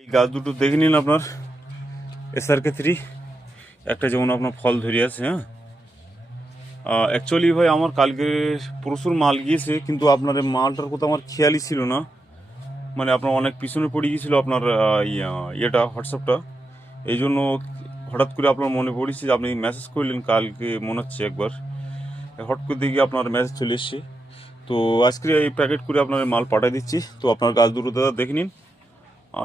এই গাছ দুটো দেখে নিন আপনার SRK3 একটা যেমন আপনার ফল ধরে আছে। হ্যাঁ, অ্যাকচুয়ালি ভাই আমার কালকে প্রচুর মাল গিয়েছে, কিন্তু আপনার এই মালটার কথা আমার খেয়ালই ছিল না। মানে আপনার অনেক পিছনে পড়ে গিয়েছিল আপনার ইয়েটা হোয়াটসঅ্যাপটা, এই জন্য হঠাৎ করে আপনার মনে পড়েছে যে আপনি মেসেজ করলেন কালকে মনে হচ্ছে একবার, হঠাৎ করে দেখি আপনার মেসেজ চলে এসছে। তো আজকে এই প্যাকেট করে আপনার মাল পাঠিয়ে দিচ্ছি। তো আপনার গাছ দুটো দাদা দেখে নিন।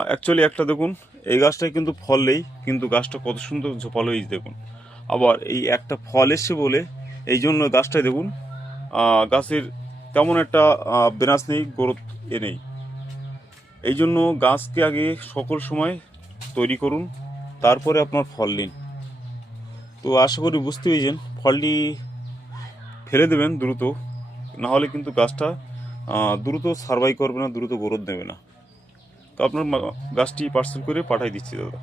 অ্যাকচুয়ালি একটা দেখুন, এই গাছটায় কিন্তু ফল নেই, কিন্তু গাছটা কত সুন্দর ঝোপালো হয়েছে দেখুন। আবার এই একটা ফল এসছে বলে এই জন্য গাছটায় দেখুন গাছের তেমন একটা ব্রাঞ্চ নেই, গ্রোথ নেই। এই জন্য গাছকে আগে সকল সময় তৈরি করুন, তারপরে আপনার ফল নিন। তো আশা করি বুঝতে পেরেছেন, ফলটি ফেলে দেবেন দ্রুত, না হলে কিন্তু গাছটা দ্রুত সার্ভাইভ করবে না, দ্রুত গ্রোথ দেবে না। তো আপনার গাছটি পার্সেল করে পাঠিয়ে দিচ্ছি দাদা।